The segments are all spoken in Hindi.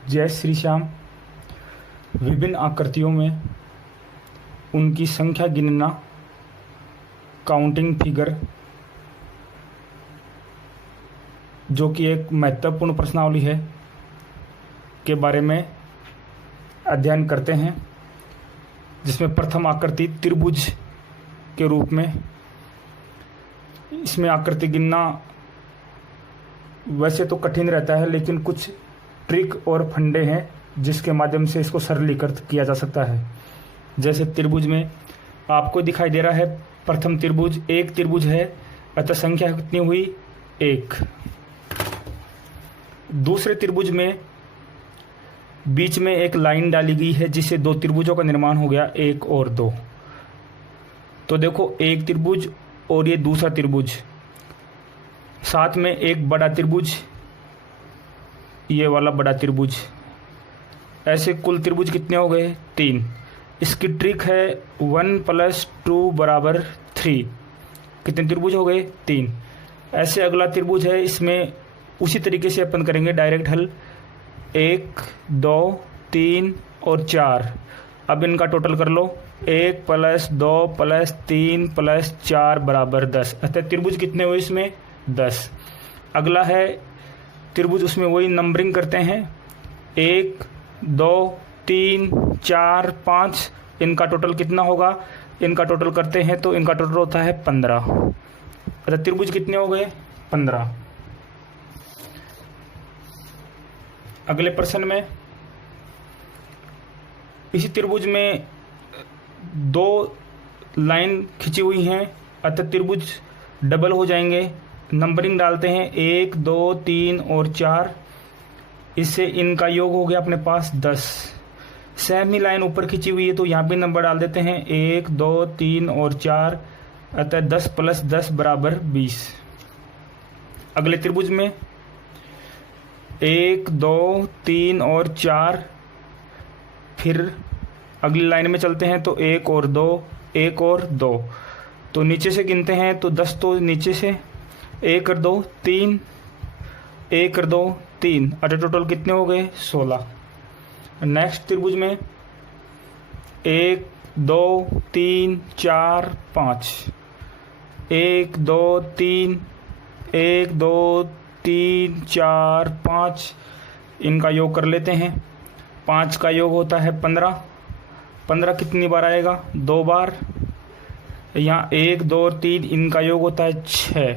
जय श्री श्याम। विभिन्न आकृतियों में उनकी संख्या गिनना, काउंटिंग फिगर, जो कि एक महत्वपूर्ण प्रश्नावली है, के बारे में अध्ययन करते हैं, जिसमें प्रथम आकृति त्रिभुज के रूप में। इसमें आकृति गिनना वैसे तो कठिन रहता है, लेकिन कुछ ट्रिक और फंडे हैं जिसके माध्यम से इसको सरलीकृत किया जा सकता है। जैसे त्रिभुज में आपको दिखाई दे रहा है, प्रथम त्रिभुज एक त्रिभुज है, अतः संख्या कितनी हुई? 1। दूसरे त्रिभुज में बीच में एक लाइन डाली गई है, जिससे दो त्रिभुजों का निर्माण हो गया, 1 और 2। तो देखो, एक त्रिभुज और ये दूसरा त्रिभुज, साथ में एक बड़ा त्रिभुज, ये वाला बड़ा त्रिभुज, ऐसे कुल त्रिभुज कितने हो गए? 3। इसकी ट्रिक है 1 + 2 = 3। कितने त्रिभुज हो गए? 3। ऐसे अगला त्रिभुज है, इसमें उसी तरीके से अपन करेंगे डायरेक्ट हल। 1, 2, 3 और 4। अब इनका टोटल कर लो। 1 + 2 + 3 + 4 = 10। अतः त्रिभुज कितने हुए इसमें? 10। अगला है त्रिभुज, उसमें वही नंबरिंग करते हैं। 1, 2, 3, 4, 5। इनका टोटल कितना होगा? इनका टोटल करते हैं तो इनका टोटल होता है 15। अतः त्रिभुज कितने हो गए? 15। अगले प्रश्न में इसी त्रिभुज में 2 लाइन खिंची हुई हैं, अतः त्रिभुज डबल हो जाएंगे। नंबरिंग डालते हैं 1, 2, 3 और 4। इससे इनका योग हो गया अपने पास 10। सेम ही लाइन ऊपर खिंची हुई है, तो यहाँ भी नंबर डाल देते हैं 1, 2, 3 और 4। अतः 10 + 10 = 20। अगले त्रिभुज में 1, 2, 3 और 4। फिर अगली लाइन में चलते हैं तो 1 और 2, 1 और 2। तो नीचे से गिनते हैं तो 10 तो नीचे से 1 और 2 3, 1 और 2 3। अतः टोटल कितने हो गए? 16। नेक्स्ट त्रिभुज में 1, 2, 3, 4, 5। 1, 2, 3, 1, 2, 3, 4, 5। इनका योग कर लेते हैं। 5 का योग होता है 15। 15 कितनी बार आएगा? 2 बार। यहाँ 1, 2 और 3, इनका योग होता है 6।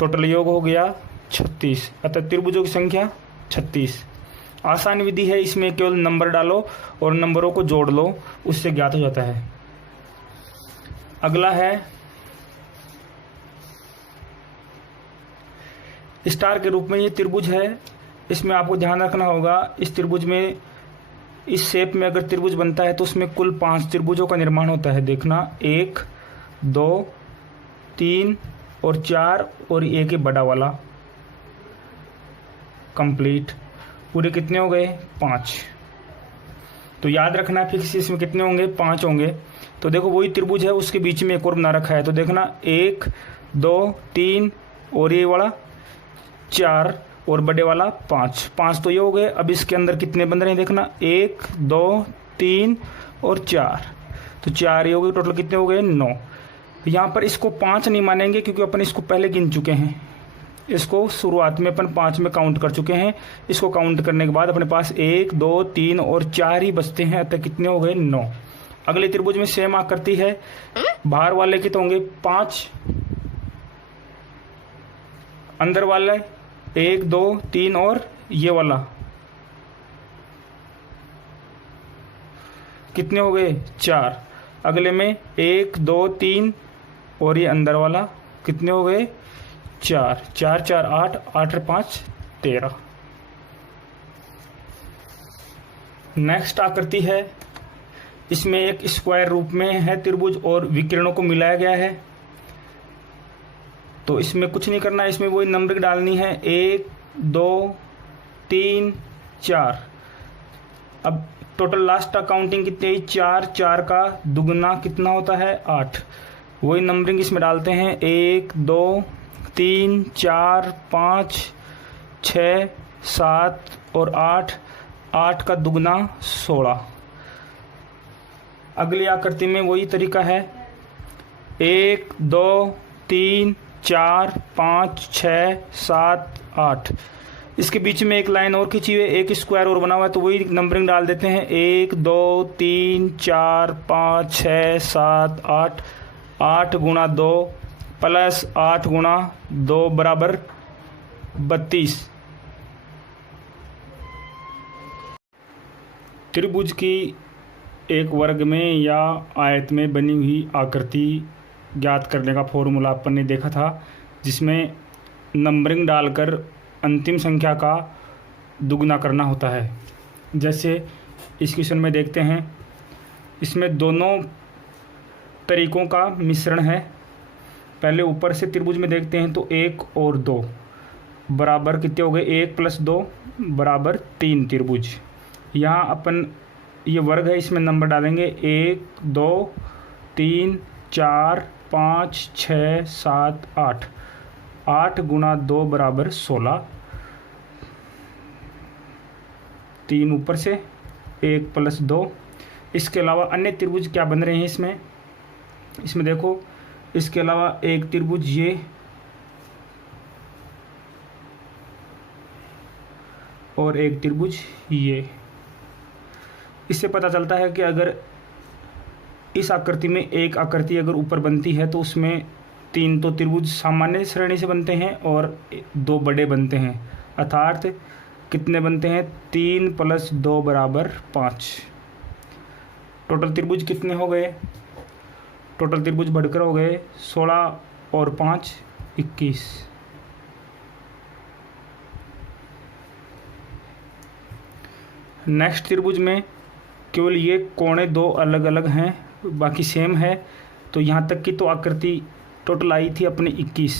टोटल योग हो गया 36। अतः त्रिभुजों की संख्या 36। आसान विधि है, इसमें केवल नंबर डालो और नंबरों को जोड़ लो, उससे ज्ञात हो जाता है। अगला है स्टार के रूप में ये त्रिभुज है। इसमें आपको ध्यान रखना होगा, इस त्रिभुज में, इस शेप में अगर त्रिभुज बनता है तो उसमें कुल 5 त्रिभुजों का निर्माण होता है। देखना, 1, 2, 3 और 4 और एक ही बड़ा वाला कंप्लीट। पूरे कितने हो गए? 5। तो याद रखना फिक्स, इसमें कितने होंगे? 5 होंगे। तो देखो, वही त्रिभुज है, उसके बीच में एक और बना रखा है। तो देखना, 1, 2, 3 और ये वाला 4 और बड़े वाला 5। 5 तो ये हो गए। अब इसके अंदर कितने बन रहे हैं? देखना, 1, 2, 3 और 4। तो 4 ये हो गए। टोटल कितने हो गए? 9। यहाँ पर इसको 5 नहीं मानेंगे, क्योंकि अपन इसको पहले गिन चुके हैं। इसको शुरुआत में अपन 5 में काउंट कर चुके हैं। इसको काउंट करने के बाद अपने पास 1, 2, 3 और 4 ही बचते हैं। अतः कितने हो गए? 9। अगले त्रिभुज में सेम आकृति है। बाहर वाले के तो होंगे 5, अंदर वाले 1, 2, 3 और ये वाला कितने हो गए? 4। अगले में 1, 2, 3 और ये अंदर वाला कितने हो गए? 4। 4, 4, 8, 8 और 5, 13। नेक्स्ट आकृति है, इसमें एक स्क्वायर रूप में है त्रिभुज और विकिरणों को मिलाया गया है। तो इसमें कुछ नहीं करना, इसमें वही नंबर डालनी है, 1, 2, 3, 4। अब टोटल लास्ट काउंटिंग कितनी है? 4। 4 का दुगना कितना होता है? 8। वही नंबरिंग इसमें डालते हैं, 1, 2, 3, 4, 5, 6, 7 और 8। 8 का दुगना 16। अगली आकृति में वही तरीका है, 1 2 3 4 5 6 7 8। इसके बीच में एक लाइन और खींची हुई है, एक स्क्वायर और बना हुआ है, तो वही नंबरिंग डाल देते हैं, 1 2 3 4 5 6 7 8। 8 गुणा 2 प्लस 8 गुणा 2 बराबर 32। त्रिभुज की एक वर्ग में या आयत में बनी हुई आकृति ज्ञात करने का फॉर्मूला अपन ने देखा था, जिसमें नंबरिंग डालकर अंतिम संख्या का दुगना करना होता है। जैसे इस क्वेश्चन में देखते हैं, इसमें दोनों तरीकों का मिश्रण है। पहले ऊपर से त्रिभुज में देखते हैं तो 1 और 2 बराबर कितने हो गए, 1 + 2 बराबर 3 त्रिभुज। यहाँ अपन ये वर्ग है, इसमें नंबर डालेंगे 1 2 3 4 5 6 7 8। 8 गुणा 2 बराबर 16। 3 ऊपर से, 1 + 2। इसके अलावा अन्य त्रिभुज क्या बन रहे हैं इसमें देखो, इसके अलावा एक त्रिभुज ये और एक त्रिभुज ये। इससे पता चलता है कि अगर इस आकृति में एक आकृति अगर ऊपर बनती है तो उसमें 3 तो त्रिभुज सामान्य श्रेणी से बनते हैं और 2 बड़े बनते हैं, अर्थात कितने बनते हैं, 3 + 2 बराबर 5। टोटल त्रिभुज कितने हो गए, टोटल त्रिभुज बढ़कर हो गए 16 और 5 21। नेक्स्ट त्रिभुज में केवल ये कोणे 2 अलग अलग हैं, बाकी सेम है। तो यहाँ तक की तो आकृति टोटल आई थी अपने 21।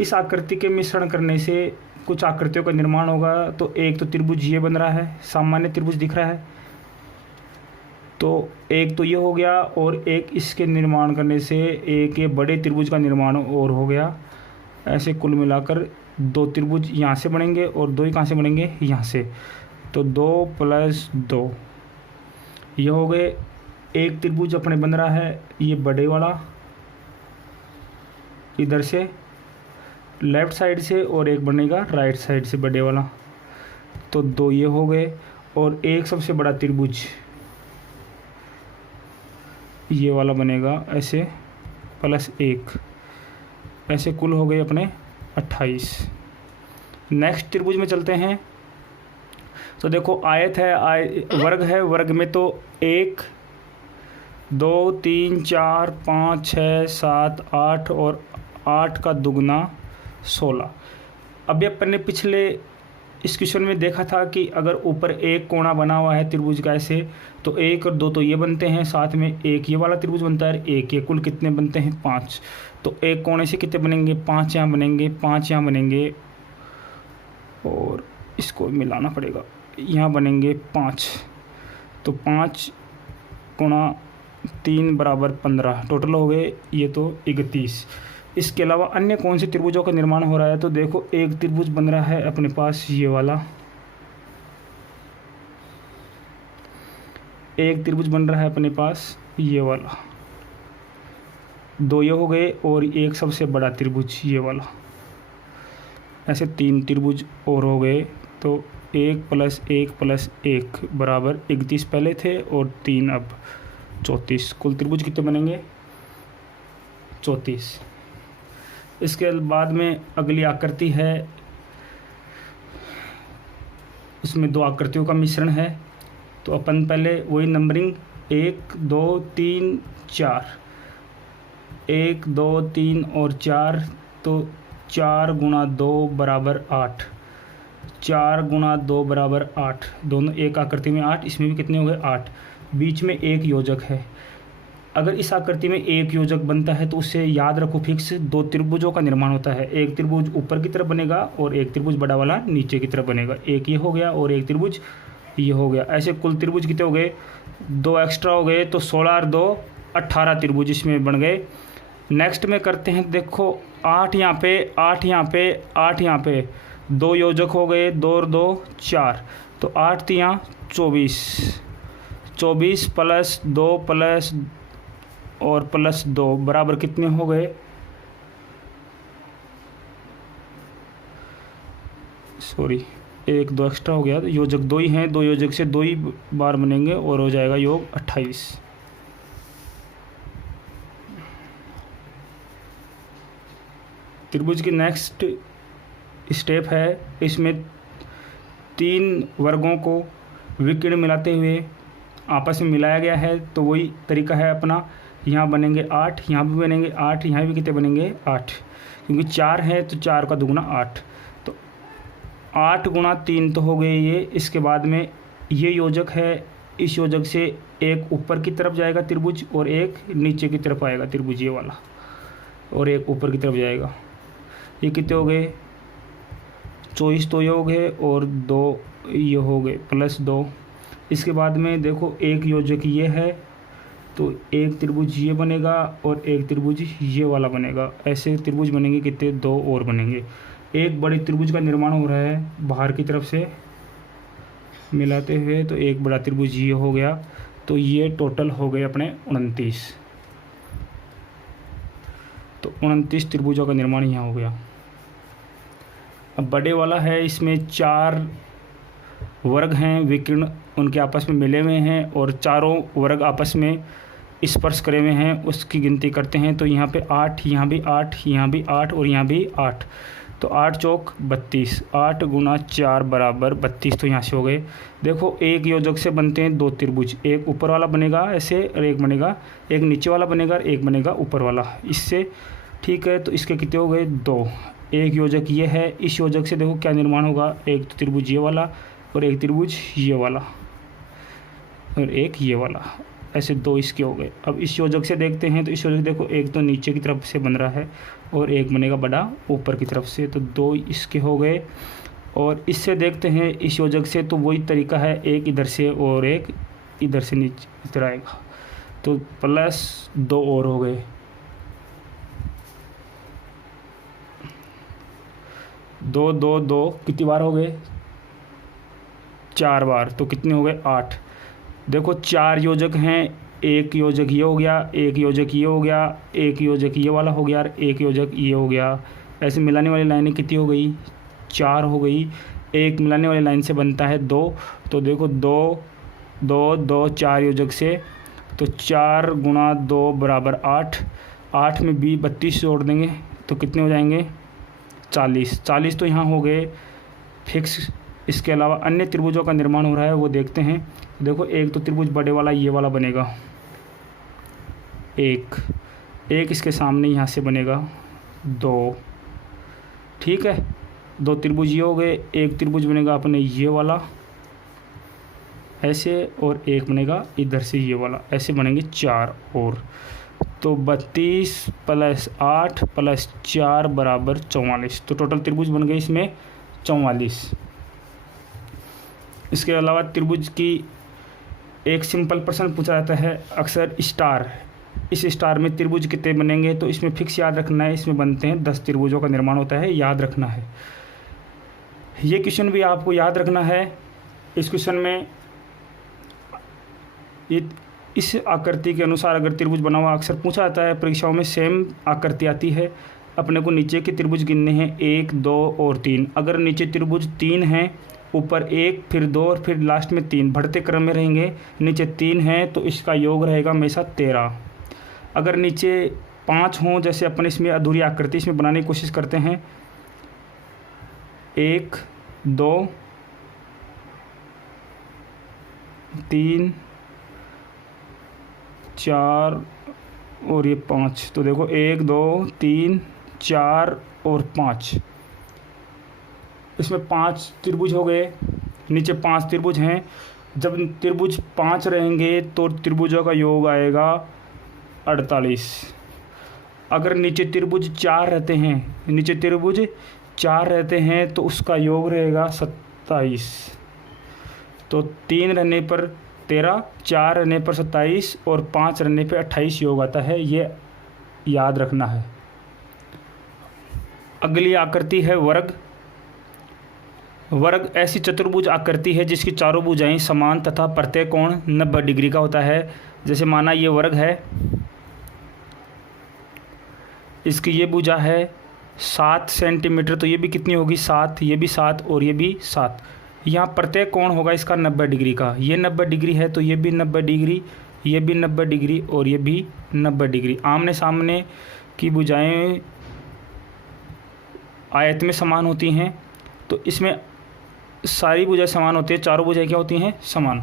इस आकृति के मिश्रण करने से कुछ आकृतियों का निर्माण होगा। तो एक तो त्रिभुज ये बन रहा है, सामान्य त्रिभुज दिख रहा है, तो एक तो ये हो गया और एक इसके निर्माण करने से एक ये बड़े त्रिभुज का निर्माण और हो गया। ऐसे कुल मिलाकर 2 त्रिभुज यहाँ से बनेंगे और 2 ही कहाँ से बनेंगे, यहाँ से। तो 2 + 2 ये हो गए। एक त्रिभुज अपने बन रहा है ये बड़े वाला, इधर से लेफ्ट साइड से, और एक बनेगा राइट साइड से बड़े वाला। तो 2 ये हो गए और एक सबसे बड़ा त्रिभुज ये वाला बनेगा ऐसे, +1। ऐसे कुल हो गए अपने 28। नेक्स्ट त्रिभुज में चलते हैं। तो देखो आयत है, वर्ग है, वर्ग में तो 1 2 3 4 5 6 7 8 और 8 का दुगना 16। अभी अपन ने पिछले इस क्वेश्चन में देखा था कि अगर ऊपर एक कोना बना हुआ है त्रिभुज का ऐसे, तो 1 और 2 तो ये बनते हैं, साथ में एक ये वाला त्रिभुज बनता है, एक ये, कुल कितने बनते हैं 5। तो एक कोने से कितने बनेंगे, 5 यहाँ बनेंगे, 5 यहाँ बनेंगे, और इसको मिलाना पड़ेगा, यहाँ बनेंगे 5। तो 5 गुणा 3 बराबर 15, टोटल हो गए ये तो 31। इसके अलावा अन्य कौन से त्रिभुजों का निर्माण हो रहा है, तो देखो एक त्रिभुज बन रहा है अपने पास ये वाला, एक त्रिभुज बन रहा है अपने पास ये वाला, 2 ये हो गए और एक सबसे बड़ा त्रिभुज ये वाला। ऐसे 3 त्रिभुज और हो गए। तो 1 + 1 + 1 बराबर 31 पहले थे और 3 अब 34। कुल त्रिभुज कितने बनेंगे, 34। इसके बाद में अगली आकृति है, उसमें 2 आकृतियों का मिश्रण है। तो अपन पहले वही नंबरिंग 1 2 3 4, 1 2 3 और 4, तो 4 गुणा 2 बराबर 8। 4 गुणा 2 बराबर 8, दोनों एक आकृति में 8, इसमें भी कितने हो गए 8। बीच में एक योजक है। अगर इस आकृति में एक योजक बनता है तो उससे याद रखो फिक्स 2 त्रिभुजों का निर्माण होता है। एक त्रिभुज ऊपर की तरफ बनेगा और एक त्रिभुज बड़ा वाला नीचे की तरफ बनेगा। एक ये हो गया और एक त्रिभुज ये हो गया। ऐसे कुल त्रिभुज कितने हो गए, 2 एक्स्ट्रा हो गए, तो 16 और 2 18 त्रिभुज इसमें बन गए। नेक्स्ट में करते हैं, देखो 8 यहाँ पे, 8 यहाँ पे, 8 यहाँ पे, 2 योजक हो गए, 2 और 2 4। तो 8 तियाँ 24, 24 प्लस 2 प्लस और प्लस 2 बराबर कितने हो गए, सॉरी 1 2 एक्स्ट्रा हो गया, तो योजक 2 ही हैं, 2 योजक से 2 ही बार बनेंगे और हो जाएगा योग 28। त्रिभुज की नेक्स्ट स्टेप है, इसमें 3 वर्गों को विकर्ण मिलाते हुए आपस में मिलाया गया है, तो वही तरीका है अपना। यहाँ बनेंगे 8, यहाँ भी बनेंगे 8, यहाँ भी कितने बनेंगे 8, क्योंकि 4 है तो 4 का दुगुना 8, तो 8 गुणा 3 तो हो गए ये। इसके बाद में ये योजक है, इस योजक से एक ऊपर की तरफ जाएगा त्रिभुज और एक नीचे की तरफ आएगा त्रिभुज ये वाला, और एक ऊपर की तरफ जाएगा। ये कितने हो गए 24 तो योग है और 2 ये हो गए प्लस 2। इसके बाद में देखो एक योजक ये है, तो एक त्रिभुज ये बनेगा और एक त्रिभुज ये वाला बनेगा। ऐसे त्रिभुज बनेंगे कितने, 2 और बनेंगे। एक बड़े त्रिभुज का निर्माण हो रहा है बाहर की तरफ से मिलाते हुए, तो एक बड़ा त्रिभुज ये हो गया। तो ये टोटल हो गए अपने 29, तो 29 त्रिभुजों का निर्माण यहाँ हो गया। अब बड़े वाला है, इसमें 4 वर्ग हैं विकर्ण, उनके आपस में मिले हुए हैं और चारों वर्ग आपस में स्पर्श करे हुए हैं, उसकी गिनती करते हैं। तो यहाँ पे 8, यहाँ भी 8, यहाँ भी 8 और यहाँ भी 8, तो 8 चौक 32, 8 गुना 4 बराबर 32। तो यहाँ से हो गए। देखो एक योजक से बनते हैं 2 त्रिभुज, एक ऊपर वाला बनेगा ऐसे और एक बनेगा, एक नीचे वाला बनेगा और एक बनेगा ऊपर वाला इससे, ठीक है। तो इसके कितने हो गए 2। एक योजक ये है, इस योजक से देखो क्या निर्माण होगा, एक तो त्रिभुज ये वाला और एक त्रिभुज ये वाला और एक ये वाला, ऐसे 2 इसके हो गए। अब इस योजक से देखते हैं, तो इस योजक देखो एक तो नीचे की तरफ से बन रहा है और एक बनेगा बड़ा ऊपर की तरफ से, तो 2 इसके हो गए। और इससे देखते हैं इस योजक से, तो वही तरीका है, एक इधर से और एक इधर से नीचे इधर आएगा, तो प्लस 2 और हो गए। 2 2 2 कितनी बार हो गए, 4 बार, तो कितने हो गए 8। देखो 4 योजक हैं, एक योजक ये हो गया, एक योजक ये हो गया, एक योजक ये वाला हो गया और एक योजक ये हो गया। ऐसे मिलाने वाली लाइनें कितनी हो गई, 4 हो गई। एक मिलाने वाली लाइन से बनता है 2, तो देखो 2 2 2 4 योजक से, तो 4 गुणा 2 बराबर 8, 8 में भी 32 जोड़ देंगे तो कितने हो जाएंगे 40, 40 तो यहाँ हो गए फिक्स। इसके अलावा अन्य त्रिभुजों का निर्माण हो रहा है वो देखते हैं। देखो एक तो त्रिभुज बड़े वाला ये वाला बनेगा, एक इसके सामने यहाँ से बनेगा 2, ठीक है। 2 त्रिभुज ये हो गए, एक त्रिभुज बनेगा अपने ये वाला ऐसे और एक बनेगा इधर से ये वाला, ऐसे बनेंगे 4 और, तो 32 प्लस 8 प्लस 4 बराबर 44, तो टोटल त्रिभुज बन गए इसमें 44। इसके अलावा त्रिभुज की एक सिंपल प्रश्न पूछा जाता है अक्सर, स्टार, इस स्टार में त्रिभुज कितने बनेंगे, तो इसमें फिक्स याद रखना है, इसमें बनते हैं 10 त्रिभुजों का निर्माण होता है, याद रखना है। ये क्वेश्चन भी आपको याद रखना है। इस क्वेश्चन में इस आकृति के अनुसार अगर त्रिभुज बना हुआ अक्सर पूछा जाता है, परीक्षाओं में सेम आकृति आती है। अपने को नीचे के त्रिभुज गिनने हैं 1 2 और 3। अगर नीचे त्रिभुज 3 हैं, ऊपर 1 फिर 2 और फिर लास्ट में 3, बढ़ते क्रम में रहेंगे। नीचे 3 है तो इसका योग रहेगा हमेशा 13। अगर नीचे 5 हों, जैसे अपन इसमें अधूरी आकृति इसमें बनाने की कोशिश करते हैं, 1 2 3 4 और ये 5, तो देखो 1 2 3 4 और 5, इसमें 5 त्रिभुज हो गए। नीचे 5 त्रिभुज हैं, जब त्रिभुज 5 रहेंगे तो त्रिभुजों का योग आएगा 48। अगर नीचे त्रिभुज 4 रहते हैं, नीचे त्रिभुज 4 रहते हैं तो उसका योग रहेगा 27। तो 3 रहने पर 13, 4 रहने पर 27 और 5 रहने पर 28 योग आता है, ये याद रखना है। अगली आकृति है वर्ग। वर्ग ऐसी चतुर्भुज आकृति है जिसकी चारों भुजाएं समान तथा प्रत्येक कोण 90 डिग्री का होता है। जैसे माना ये वर्ग है, इसकी ये भुजा है 7 सेंटीमीटर, तो ये भी कितनी होगी 7, ये भी 7 और ये भी 7। यहाँ प्रत्येक कोण होगा इसका 90 डिग्री का। ये 90 डिग्री है तो ये भी 90 डिग्री, ये भी 90 डिग्री और ये भी 90 डिग्री। आमने सामने की भुजाएं आयत में समान होती हैं, तो इसमें सारी भुजाएं समान होती है, चारों भुजाएं क्या होती हैं समान।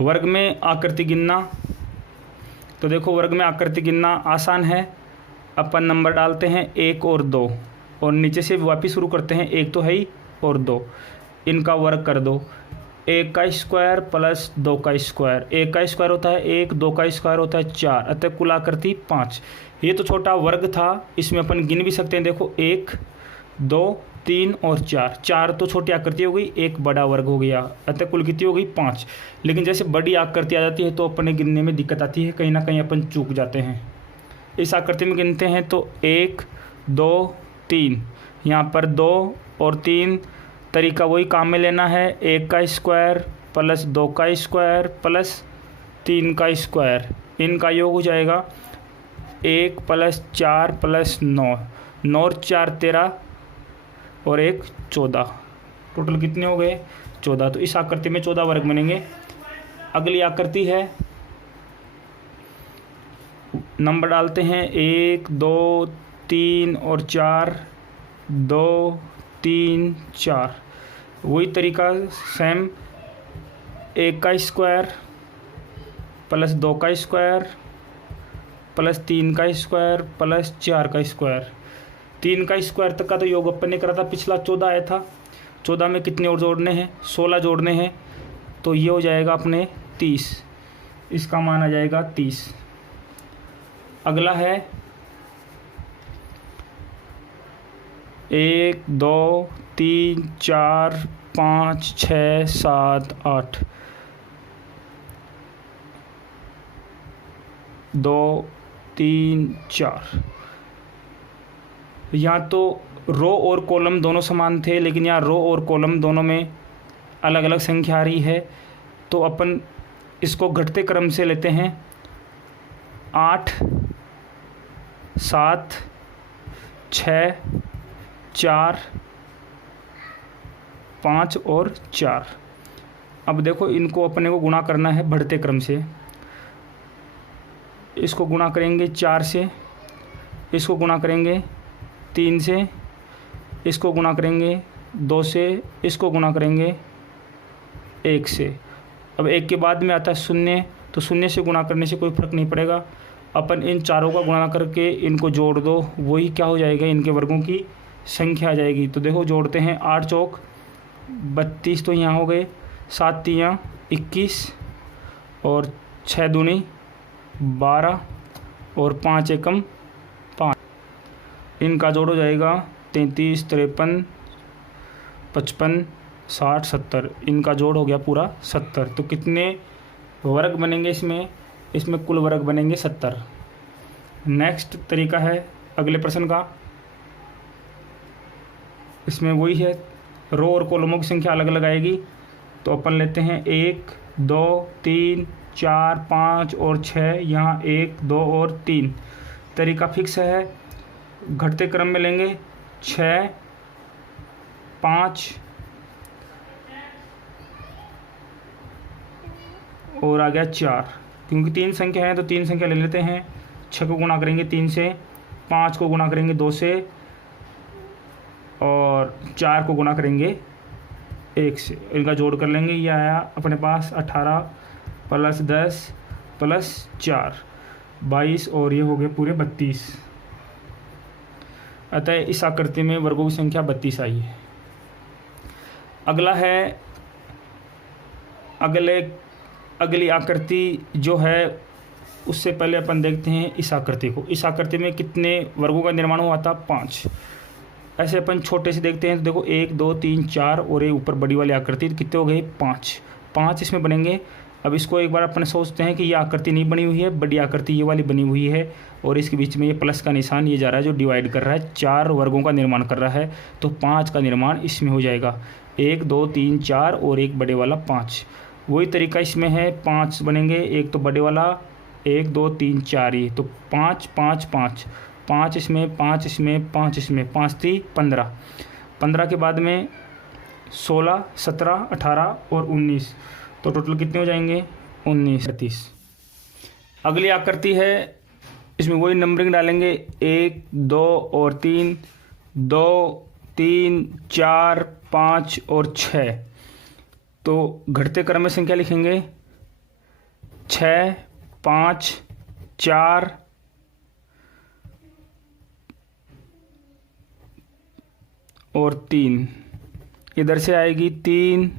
वर्ग में आकृति गिनना, तो देखो वर्ग में आकृति गिनना आसान है। अपन नंबर डालते हैं 1 और 2 और नीचे से वापस शुरू करते हैं। 1 तो है ही और 2, इनका वर्ग कर दो। 1 का स्क्वायर प्लस 2 का स्क्वायर, 1 का स्क्वायर होता है 1, 2 का स्क्वायर होता है 4, अतः कुल आकृति 5। ये तो छोटा वर्ग था, इसमें अपन गिन भी सकते हैं। देखो 1, 2, 3 और 4, 4 तो छोटी आकृति हो गई, 1 बड़ा वर्ग हो गया, अतः कुल कितनी हो गई 5। लेकिन जैसे बड़ी आकृति आ जाती है तो अपने गिनने में दिक्कत आती है, कहीं ना कहीं अपन चूक जाते हैं। इस आकृति में गिनते हैं तो 1, 2, 3, यहाँ पर 2 और 3, तरीका वही काम में लेना है। 1 का स्क्वायर प्लस 2 का स्क्वायर प्लस 3 का स्क्वायर, इनका योग हो जाएगा 1 प्लस 4 प्लस 9, 9 और 4 13 और 1 14, टोटल कितने हो गए 14। तो इस आकृति में 14 वर्ग बनेंगे। अगली आकृति है, नंबर डालते हैं 1, 2, 3 और 4, 2, 3, 4। वही तरीका सेम, 1 का स्क्वायर प्लस 2 का स्क्वायर प्लस 3 का स्क्वायर प्लस 4 का स्क्वायर। 3 का स्क्वायर तक का तो योग अपन ने करा था, पिछला 14 आया था। 14 में कितने और जोड़ने हैं 16 जोड़ने हैं, तो ये हो जाएगा अपने 30, इसका मान आ जाएगा 30। अगला है 1, 2, 3, 4, 5, 6, 7, 8, 2, 3, 4। यहाँ तो रो और कॉलम दोनों समान थे, लेकिन यहाँ रो और कॉलम दोनों में अलग अलग संख्या आ रही है, तो अपन इसको घटते क्रम से लेते हैं। 8, 7, 6, 4, 5 और 4। अब देखो इनको अपने को गुणा करना है बढ़ते क्रम से। इसको गुणा करेंगे 4 से, इसको गुणा करेंगे 3 से, इसको गुणा करेंगे 2 से, इसको गुणा करेंगे 1 से। अब 1 के बाद में आता है 0, तो 0 से गुणा करने से कोई फ़र्क नहीं पड़ेगा। अपन इन चारों का गुणा करके इनको जोड़ दो, वही क्या हो जाएगा इनके वर्गों की संख्या आ जाएगी। तो देखो जोड़ते हैं, 8 चौक 32 तो यहाँ हो गए, 7 तियाँ 21 और 6 दूनी 12 और 5 एकम 5। इनका जोड़ हो जाएगा 33, 53, 55, 60, 70। इनका जोड़ हो गया पूरा 70। तो कितने वर्ग बनेंगे इसमें कुल वर्ग बनेंगे 70। नेक्स्ट तरीका है अगले प्रश्न का, इसमें वही है, रो और कॉलमों की संख्या अलग अलग आएगी। तो अपन लेते हैं 1, 2, 3, 4, 5 और 6, यहाँ 1, 2 और 3। तरीका फिक्स है, घटते क्रम में लेंगे 6, 5 और आ गया 4, क्योंकि 3 संख्या है तो 3 संख्या ले लेते हैं। 6 को गुणा करेंगे 3 से, 5 को गुणा करेंगे 2 से और 4 को गुणा करेंगे 1 से। इनका जोड़ कर लेंगे, ये आया अपने पास 18 प्लस 10 प्लस 4 22 और ये हो गए पूरे 32। अतः इस आकृति में वर्गों की संख्या 32 आई है। अगला है अगली आकृति जो है, उससे पहले अपन देखते हैं इस आकृति को। इस आकृति में कितने वर्गों का निर्माण हुआ था 5। ऐसे अपन छोटे से देखते हैं तो देखो 1, 2, 3, 4 और ये ऊपर बड़ी वाली आकृति कितने हो गए 5। 5 इसमें बनेंगे। अब इसको एक बार अपन सोचते हैं कि ये आकृति नहीं बनी हुई है, बड़ी आकृति ये वाली बनी हुई है और इसके बीच में ये प्लस का निशान ये जा रहा है जो डिवाइड कर रहा है, 4 वर्गों का निर्माण कर रहा है। तो 5 का निर्माण इसमें हो जाएगा, 1 2 3 4 और एक बड़े वाला 5। वही तरीका इसमें है, 5 बनेंगे, एक तो बड़े वाला 1 2 3 4 ये, तो 5 5 5 5 इसमें, 5 इसमें, 5 इसमें, 5 3 15, 15 के बाद में 16 17 18 और 19, तो टोटल कितने हो जाएंगे 19 38। अगली आकृति है, इसमें वही नंबरिंग डालेंगे, 1 2 और 3, 2 3 4 5 और 6। तो घटते क्रम में संख्या लिखेंगे 6 5 4 और 3, इधर से आएगी 3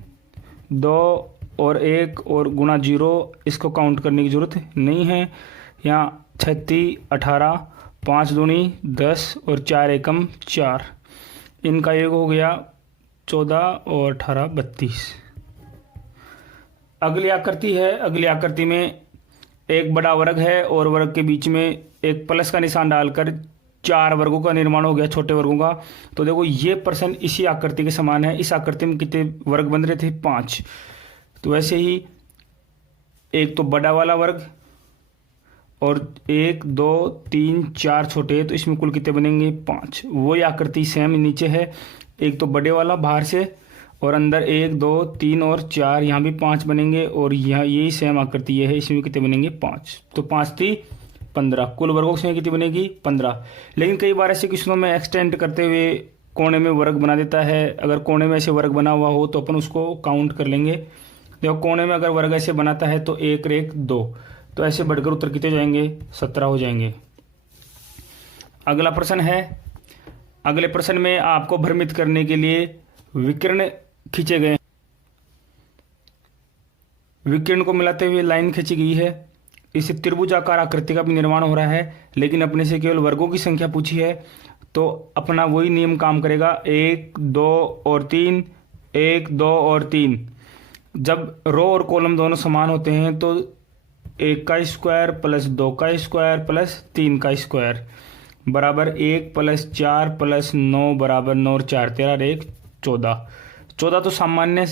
2 और 1 और गुणा 0, इसको काउंट करने की ज़रूरत नहीं है। यहाँ 36 18, 5 दूनी 10 और 4 एकम 4, इनका योग हो गया 14 और 18 32। अगली आकृति है, अगली आकृति में एक बड़ा वर्ग है और वर्ग के बीच में एक प्लस का निशान डालकर 4 वर्गों का निर्माण हो गया, छोटे वर्गों का। तो देखो ये प्रश्न इसी आकृति के समान है। इस आकृति में कितने वर्ग बन रहे थे 5, तो वैसे ही एक तो बड़ा वाला वर्ग और 1 2 3 4 छोटे, तो इसमें कुल कितने बनेंगे 5। वही आकृति सेम नीचे है, एक तो बड़े वाला बाहर से और अंदर 1 2 3 और 4, यहाँ भी 5 बनेंगे और यहाँ यही सेम आकृति ये है, इसमें कितने बनेंगे 5। तो 5 3 15, कुल वर्गों में कितनी बनेगी 15। लेकिन कई बार ऐसे क्वेश्चनों में एक्सटेंड करते हुए कोने में वर्ग बना देता है। अगर कोने में ऐसे वर्ग बना हुआ हो तो अपन उसको काउंट कर लेंगे। देखो कोने में अगर वर्ग ऐसे बनाता है तो 1 1 2, तो ऐसे बढ़कर उत्तर कितने हो जाएंगे 17 हो जाएंगे। अगला प्रश्न है, अगले प्रश्न में आपको भ्रमित करने के लिए विकर्ण खींचे गए, विकर्ण को मिलाते हुए लाइन खींची गई है। इससे त्रिभुजाकार आकृति का भी निर्माण हो रहा है, लेकिन अपने से केवल वर्गों की संख्या पूछी है तो अपना वही नियम काम करेगा, 1 2 और 3, 1 2 और 3। जब रो और कॉलम दोनों समान होते हैं तो 1 का स्क्वायर प्लस 2 का स्क्वायर प्लस 3 का स्क्वायर बराबर 1 प्लस 4 प्लस 9 बराबर 9 और 4 13 और 1 14। 14 तो सामान्य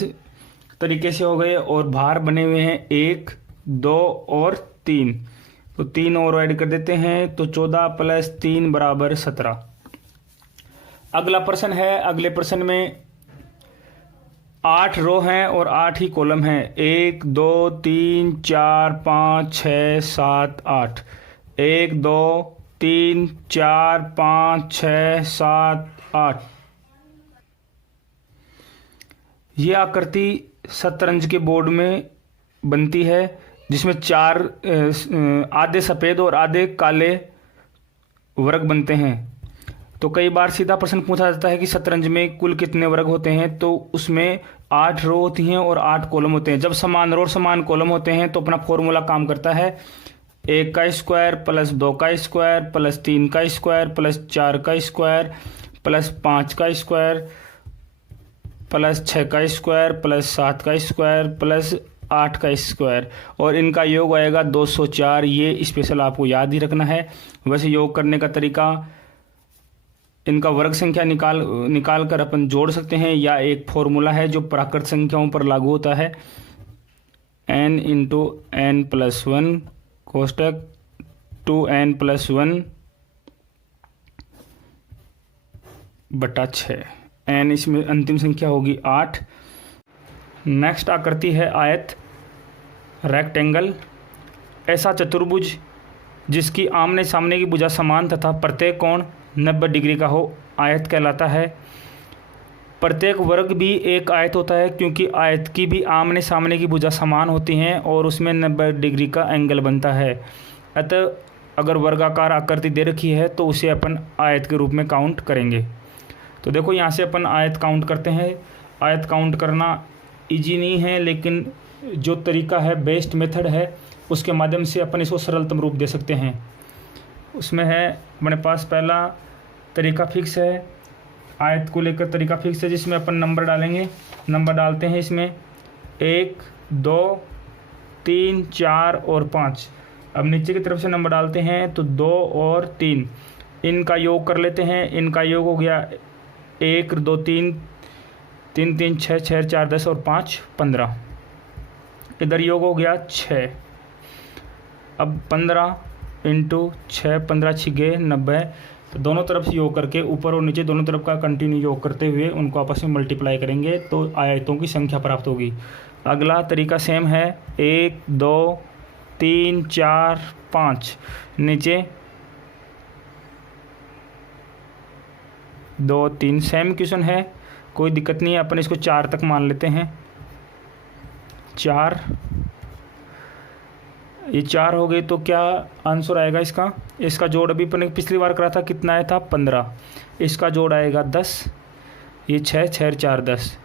तरीके से हो गए और बाहर बने हुए हैं 1 2 और 3, तो 3 और ऐड कर देते हैं, तो 14 प्लस 3 बराबर 17। अगला प्रश्न है, अगले प्रश्न में 8 रो हैं और 8 ही कॉलम हैं, 1 2 3 4 5 6 7 8, 1 2 3 4 5 6 7 8। ये आकृति शतरंज के बोर्ड में बनती है, जिसमें 4 आधे सफ़ेद और आधे काले वर्ग बनते हैं। तो कई बार सीधा प्रश्न पूछा जाता है कि शतरंज में कुल कितने वर्ग होते हैं, तो उसमें 8 रो होती हैं और 8 कॉलम होते हैं। जब समान रो और समान कॉलम होते हैं तो अपना फॉर्मूला काम करता है, 1 का स्क्वायर प्लस 2 का स्क्वायर प्लस 3 का स्क्वायर प्लस 4 का स्क्वायर प्लस 5 का स्क्वायर प्लस 6 का स्क्वायर प्लस 7 का स्क्वायर प्लस 8 का स्क्वायर, और इनका योग आएगा 204। ये स्पेशल आपको याद ही रखना है। वैसे योग करने का तरीका, इनका वर्ग संख्या निकाल कर अपन जोड़ सकते हैं, या एक फॉर्मूला है जो प्राकृत संख्याओं पर लागू होता है, n into n plus 1 कोष्टक 2n plus 1 बटा 6, n इसमें अंतिम संख्या होगी 8। नेक्स्ट आकृति है आयत, रेक्टेंगल। ऐसा चतुर्भुज जिसकी आमने सामने की भुजा समान तथा प्रत्येक कोण 90 डिग्री का हो आयत कहलाता है। प्रत्येक वर्ग भी एक आयत होता है, क्योंकि आयत की भी आमने सामने की भुजा समान होती हैं और उसमें 90 डिग्री का एंगल बनता है। अतः अगर वर्गाकार आकृति दे रखी है तो उसे अपन आयत के रूप में काउंट करेंगे। तो देखो यहाँ से अपन आयत काउंट करते हैं। आयत काउंट करना इजी नहीं है, लेकिन जो तरीका है, बेस्ट मेथड है, उसके माध्यम से अपन इसको सरलतम रूप दे सकते हैं। उसमें है अपने पास पहला तरीका फिक्स है, आयत को लेकर तरीका फिक्स है, जिसमें अपन नंबर डालेंगे। नंबर डालते हैं इसमें 1 2 3, 4 और 5। अब नीचे की तरफ से नंबर डालते हैं तो 2 और 3, इनका योग कर लेते हैं। इनका योग हो गया 1, 2, 3, 3, 3, 6, 6, 4, 10 और 5, 15। इधर योग हो गया 6। अब 15 इंटू 6, 15 छिगे 90। तो दोनों तरफ से योग करके ऊपर और नीचे दोनों तरफ का कंटिन्यू योग करते हुए उनको आपस में मल्टीप्लाई करेंगे तो आयतों की संख्या प्राप्त होगी। अगला तरीका सेम है, 1, 2, 3, 4, 5, नीचे 2, 3, सेम क्वेश्चन है, कोई दिक्कत नहीं है। अपन इसको 4 तक मान लेते हैं। 4, ये 4 हो गए तो क्या आंसर आएगा इसका? इसका जोड़ अभी अपन ने पिछली बार करा था, कितना आया था? 15। इसका जोड़ आएगा 10। ये 6, 6, 4, 10।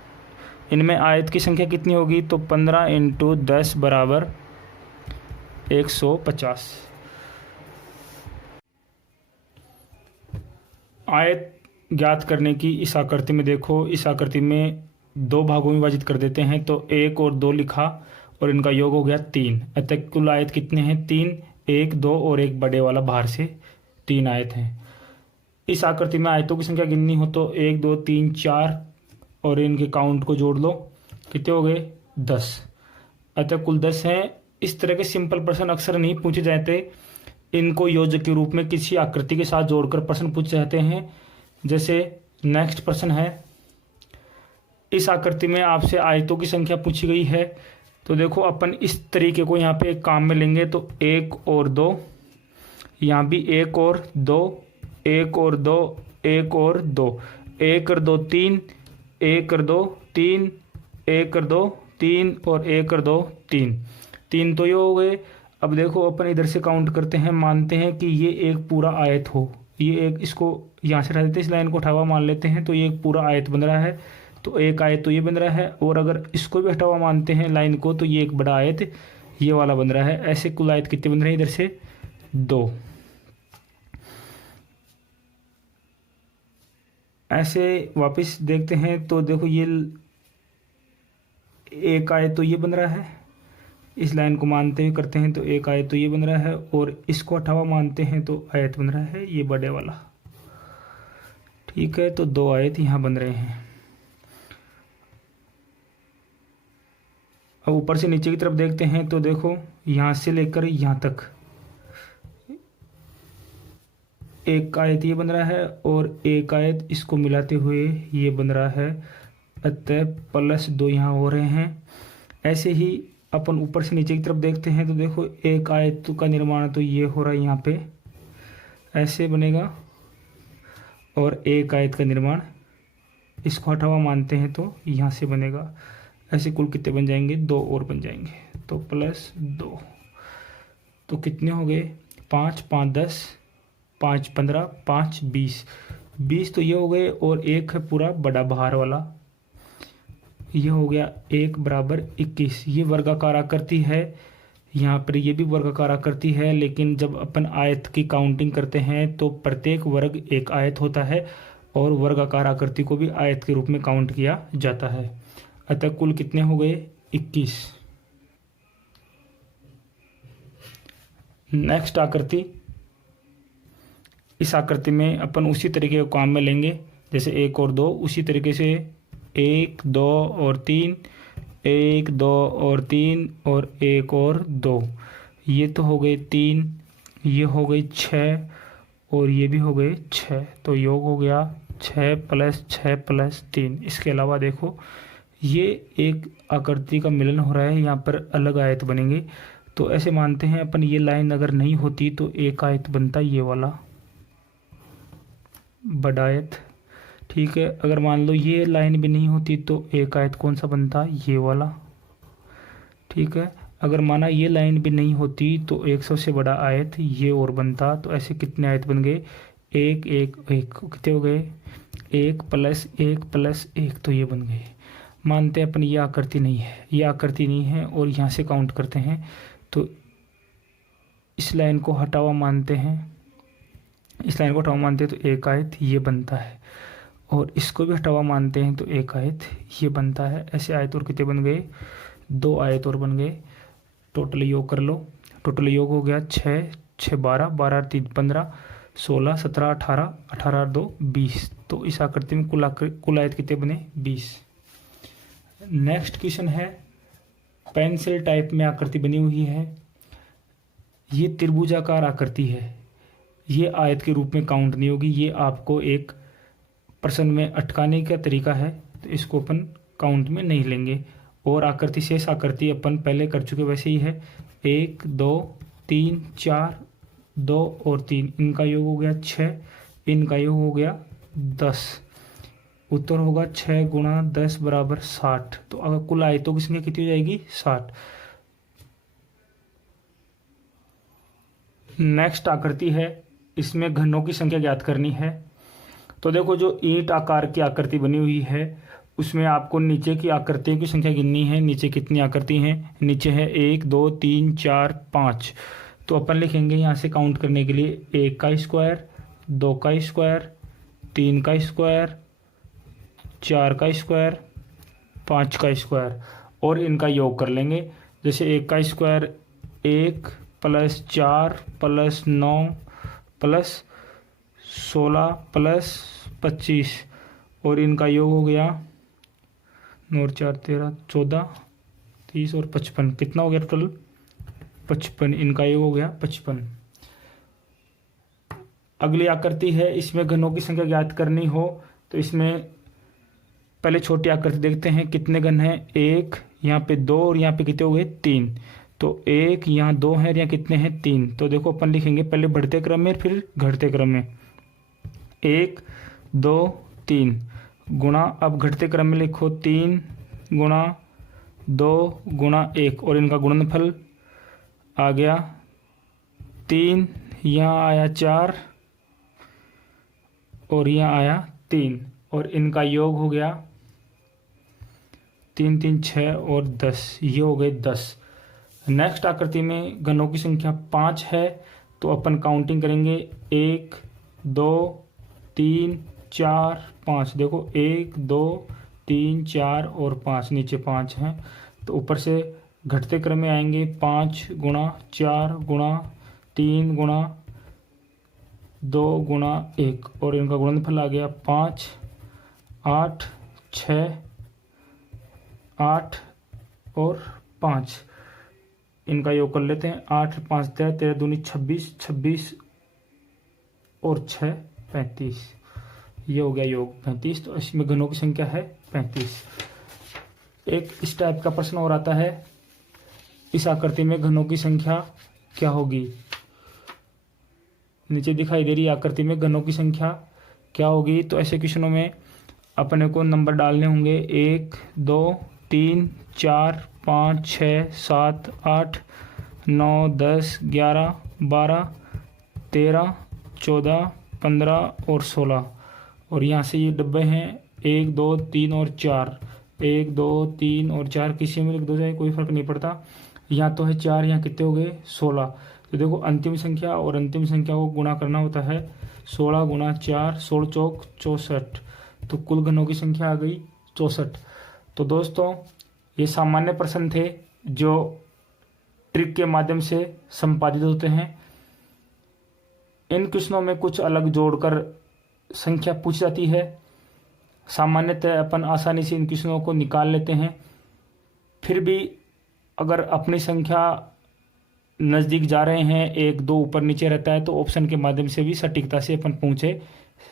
इनमें आयत की संख्या कितनी होगी? तो 15 इंटू 10 बराबर 150। आयत ज्ञात करने की इस आकृति में देखो, इस आकृति में 2 भागों में विभाजित कर देते हैं तो 1 और 2 लिखा और इनका योग हो गया 3। अतः कुल आयत कितने हैं? 3, 1, 2 और एक बड़े वाला बाहर से 3 आयत हैं। इस आकृति में आयतों की संख्या गिननी हो तो 1, 2, 3, 4 और इनके काउंट को जोड़ लो, कितने हो गए? 10। अतः कुल 10 हैं। इस तरह के सिंपल प्रश्न अक्सर नहीं पूछे जाते, इनको योजक के रूप में किसी आकृति के साथ जोड़कर प्रश्न पूछे जाते हैं। जैसे नेक्स्ट प्रश्न है, इस आकृति में आपसे आयतों की संख्या पूछी गई है तो देखो अपन इस तरीके को यहाँ पे एक काम में लेंगे तो 1 और 2, यहाँ भी 1 और 2, 1 और 2, 1 और 2, 1 और 2, 3, 1 और 2, 3, 1 और 2, 3 और 1 और 2, 3, 3 तो ये हो गए। अब देखो अपन इधर से काउंट करते हैं, मानते हैं कि ये एक पूरा आयत हो, ये एक, इसको यहाँ से हटा देते हैं, इस लाइन को हटावा मान लेते हैं तो ये एक पूरा आयत बन रहा है। तो एक आयत तो ये बन रहा है और अगर इसको भी हटावा मानते हैं लाइन को तो ये एक बड़ा आयत ये वाला बन रहा है। ऐसे कुल आयत कितने बन रहे हैं? इधर से 2। ऐसे वापस देखते हैं तो देखो ये एक आयत तो ये बन रहा है, इस लाइन को मानते हुए करते हैं तो एक आयत तो ये बन रहा है और इसको हटावा मानते हैं तो आयत बन रहा है ये बड़े वाला। ठीक है, तो 2 आयत यहाँ बन रहे हैं। अब ऊपर से नीचे की तरफ देखते हैं तो देखो यहाँ से लेकर यहाँ तक एक आयत ये बन रहा है और एक आयत इसको मिलाते हुए ये बन रहा है। अतः +2 यहाँ हो रहे हैं। ऐसे ही अपन ऊपर से नीचे की तरफ देखते हैं तो देखो एक आयत का निर्माण तो ये हो रहा है, यहाँ पे ऐसे बनेगा और एक आयत का निर्माण इसको हटावा मानते हैं तो यहाँ से बनेगा। ऐसे कुल कितने बन जाएंगे? 2 और बन जाएंगे तो +2। तो कितने हो गए? 5, 5, 10, 5, 15, 5, 20, 20 तो ये हो गए और एक है पूरा बड़ा बाहर वाला, ये हो गया 1 बराबर 21। ये वर्गाकार आकृति है, यहाँ पर ये भी वर्गाकार आकृति है, लेकिन जब अपन आयत की काउंटिंग करते हैं तो प्रत्येक वर्ग एक आयत होता है और वर्गाकार आकृति को भी आयत के रूप में काउंट किया जाता है। अतः कुल कितने हो गए? 21। नेक्स्ट आकृति, इस आकृति में अपन उसी तरीके को काम में लेंगे जैसे 1 और 2, उसी तरीके से 1, 2 और 3, 1, 2 और 3 और 1 और 2, ये तो हो गए 3, ये हो गई 6 और ये भी हो गए 6। तो योग हो गया 6 + 6 + 3। इसके अलावा देखो ये एक आकृति का मिलन हो रहा है, यहाँ पर अलग आयत बनेंगे। तो ऐसे मानते हैं अपन ये लाइन अगर नहीं होती तो एक आयत बनता ये वाला बड़ा आयत। ठीक है, अगर मान लो ये लाइन भी नहीं होती तो एक आयत कौन सा बनता? ये वाला। ठीक है, अगर माना ये लाइन भी नहीं होती तो एक सबसे बड़ा आयत ये और बनता। तो ऐसे कितने आयत बन गए? 1, 1, 1, कितने हो गए? 1 + 1 + 1 तो ये बन गए। मानते हैं अपन ये आकृति नहीं है, ये आकृति नहीं है और यहाँ से काउंट करते हैं तो इस लाइन को हटावा मानते हैं, इस लाइन को हटावा मानते हैं तो एक आयत ये बनता है और इसको भी हटावा मानते हैं तो एक आयत ये बनता है। ऐसे आयत और कितने बन गए? 2 आयत और बन गए। टोटल योग कर लो। टोटल योग हो गया 6 6 12, 12 3 15, 16 17 18, 18 2 20। तो इस आकृति में कुल आयत कितने बने? 20। नेक्स्ट क्वेश्चन है, पेंसिल टाइप में आकृति बनी हुई है, ये त्रिभुजाकार आकृति है, ये आयत के रूप में काउंट नहीं होगी, ये आपको एक प्रश्न में अटकाने का तरीका है, तो इसको अपन काउंट में नहीं लेंगे। और आकृति शेष आकृति अपन पहले कर चुके वैसे ही है, 1 2 3 4, 2 और 3, इनका योग हो गया 6, इनका योग हो गया 10। उत्तर होगा 6 गुणा 10 बराबर 60। तो अगर कुल आयतों की संख्या कितनी हो जाएगी? 60। नेक्स्ट आकृति है, इसमें घनों की संख्या ज्ञात करनी है। तो देखो, जो ईंट आकार की आकृति बनी हुई है उसमें आपको नीचे की आकृतियों की संख्या गिननी है। नीचे कितनी आकृति हैं? नीचे है 1 2 3 4 5। तो अपन लिखेंगे यहाँ से काउंट करने के लिए 1 का स्क्वायर, 2 का स्क्वायर, 3 का स्क्वायर, 4 का स्क्वायर, 5 का स्क्वायर, और इनका योग कर लेंगे। जैसे 1 का स्क्वायर 1 + 4 + 9 + 16 + 25, और इनका योग हो गया 9 और 4 13 14 30 और 55। कितना हो गया टोटल? 55। इनका योग हो गया 55। अगली आकृति है, इसमें घनों की संख्या ज्ञात करनी हो तो इसमें पहले छोटी आकृति देखते हैं, कितने घन हैं? 1, यहाँ पे 2, और यहाँ पे कितने हो गए? 3। तो 1, यहाँ 2 है, यहाँ कितने हैं? 3। तो देखो, अपन लिखेंगे पहले बढ़ते क्रम में फिर घटते क्रम में, 1 2 3 गुणा, अब घटते क्रम में लिखो 3 गुणा 2 गुणा 1, और इनका गुणनफल आ गया 3, यहाँ आया 4 और यहाँ आया 3, और इनका योग हो गया 3 3 6 और 10, ये हो गए 10। नेक्स्ट आकृति में घनों की संख्या 5 है, तो अपन काउंटिंग करेंगे 1 2 3 4 5। देखो 1 2 3 4 और 5, नीचे 5 हैं, तो ऊपर से घटते क्रम में आएंगे 5 गुणा 4 गुणा 3 गुणा 2 गुणा 1, और इनका गुणनफल आ गया 5 8 6 8 और 5। इनका योग कर लेते हैं, 8 5 13 13 दूनी 26 26 और 6 35। ये हो गया योग 35। तो इसमें घनों की संख्या है 35। एक इस टाइप का प्रश्न और आता है, इस आकृति में घनों की संख्या क्या होगी? नीचे दिखाई दे रही आकृति में घनों की संख्या क्या होगी? तो ऐसे क्वेश्चनों में अपने को नंबर डालने होंगे 1 2 3 4 5 6 7 8 9 10 11 12 13 14 15 और 16, और यहाँ से ये डब्बे हैं 1 2 3 और 4, 1 2 3 और 4, किसी में लिख दो जाए कोई फर्क नहीं पड़ता। यहाँ तो है 4, यहाँ कितने हो गए? 16। तो देखो, अंतिम संख्या और अंतिम संख्या को गुणा करना होता है, 16 गुणा 4 16 चौक 64, तो कुल घनों की संख्या आ गई 64। तो दोस्तों, ये सामान्य प्रश्न थे जो ट्रिक के माध्यम से संपादित होते हैं। इन क्वेश्चनों में कुछ अलग जोड़कर संख्या पूछ जाती है। सामान्यतः अपन आसानी से इन क्वेश्चनों को निकाल लेते हैं, फिर भी अगर अपनी संख्या नज़दीक जा रहे हैं, 1 2 ऊपर नीचे रहता है, तो ऑप्शन के माध्यम से भी सटीकता से अपन पूछे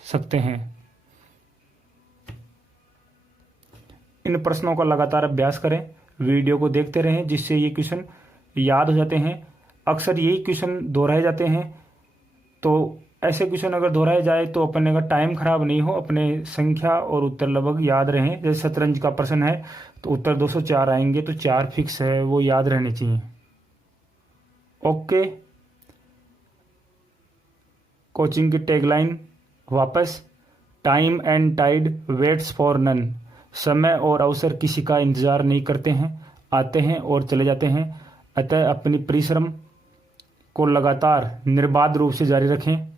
सकते हैं। इन प्रश्नों का लगातार अभ्यास करें, वीडियो को देखते रहें, जिससे ये क्वेश्चन याद हो जाते हैं। अक्सर यही क्वेश्चन दोहराए जाते हैं, तो ऐसे क्वेश्चन अगर दोहराए जाए तो अपने का टाइम खराब नहीं हो, अपने संख्या और उत्तर लगभग याद रहें। जैसे शतरंज का प्रश्न है तो उत्तर 204 आएंगे, तो 4 फिक्स है, वो याद रहने चाहिए। ओके, कोचिंग की टैगलाइन वापस, time and tide waits for none. समय और अवसर किसी का इंतजार नहीं करते हैं, आते हैं और चले जाते हैं। अतः अपनी परिश्रम को लगातार निर्बाध रूप से जारी रखें।